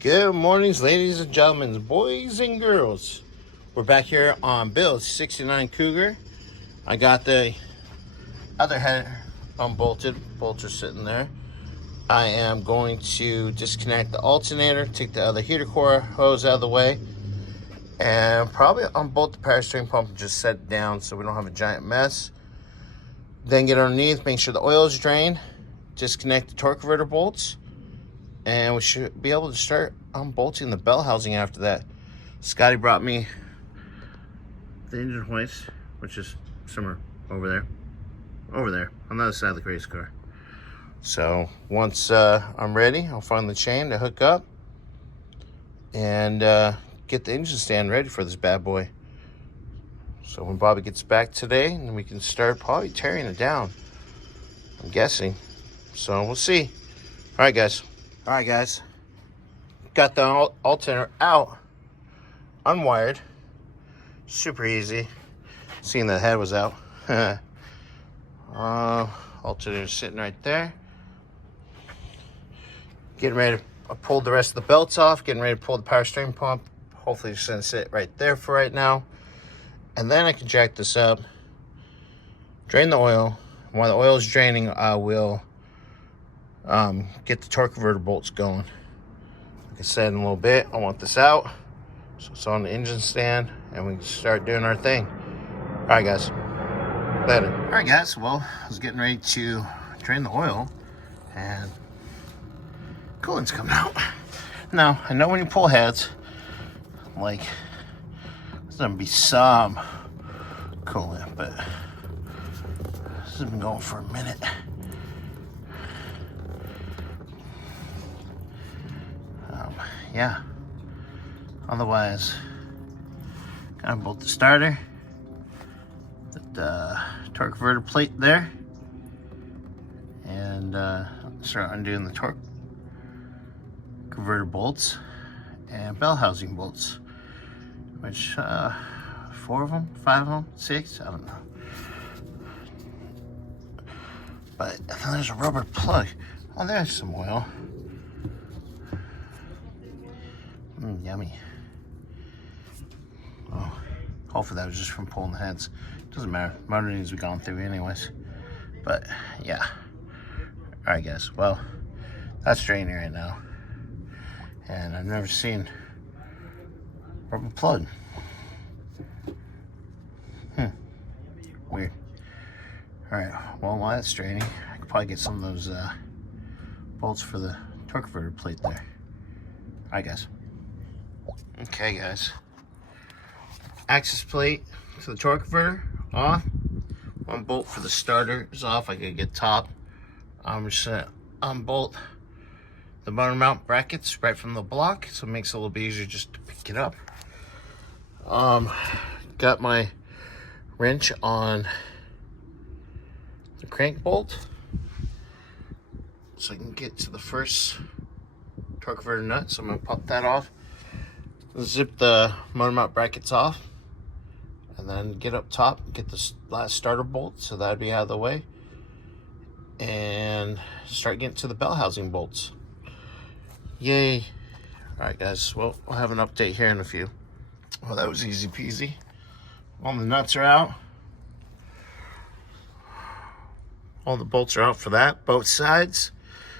Good mornings, ladies and gentlemen, boys and girls. We're back here on Bill's 69 Cougar. I got the other head unbolted. Bolts are sitting there. I am going to disconnect the alternator, take the other heater core hose out of the way, and probably unbolt the power steering pump and just set it down so we don't have a giant mess. Then get underneath, make sure the oil is drained, disconnect the torque converter bolts, and we should be able to start unbolting the bell housing after that. Scotty brought me the engine hoist, which is somewhere over there on the other side of the race car. So once I'm ready, I'll find the chain to hook up and get the engine stand ready for this bad boy. So when Bobby gets back today, then we can start probably tearing it down, I'm guessing. So we'll see. All right, guys. Got the alternator out, unwired. Super easy. Seeing the head was out. Alternator sitting right there. Getting ready to pull the rest of the belts off. Getting ready to pull the power steering pump. Hopefully it's gonna sit right there for right now. And then I can jack this up, drain the oil. While the oil is draining, I will get the torque converter bolts going. Like I said, in a little bit, I want this out, so it's on the engine stand, and we can start doing our thing. All right, guys. Later. All right, guys. Well, I was getting ready to drain the oil, and coolant's coming out. Now, I know when you pull heads, like, there's gonna be some coolant, but this has been going for a minute. Yeah. Otherwise, gotta bolt the starter, the torque converter plate there, and start undoing the torque converter bolts and bell housing bolts, which 4 of them, 5 of them, 6, I don't know. But then there's a rubber plug. Oh, there's some oil. Yummy. Oh, hopefully that was just from pulling the heads. Doesn't matter. Motor needs to be gone through anyways. But yeah. All right, guys. Well, that's draining right now, and I've never seen rubber plug. Weird. All right. Well, while that's draining, I could probably get some of those bolts for the torque converter plate there. All right, guys. Okay, guys. Access plate to the torque converter off. One bolt for the starter is off. I gotta get top. I'm just gonna unbolt the motor mount brackets right from the block, so it makes it a little bit easier just to pick it up. Got my wrench on the crank bolt, so I can get to the first torque converter nut. So I'm gonna pop that off. Zip the motor mount brackets off, and then get up top, get the last starter bolt, so that'd be out of the way, and start getting to the bell housing bolts. Yay. All right, guys. Well, we'll have an update here in a few. Well, that was easy peasy. All the nuts are out. All the bolts are out for that, both sides.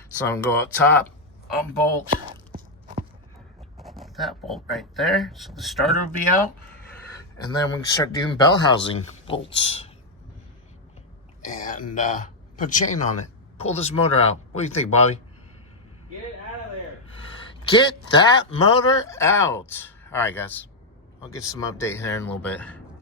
So I'm gonna go up top, unbolt that bolt right there, so the starter will be out, and then we can start doing bell housing bolts and put a chain on it. Pull this motor out. What do you think, Bobby? Get it out of there. Get that motor out. All right, guys. I'll get some update here in a little bit.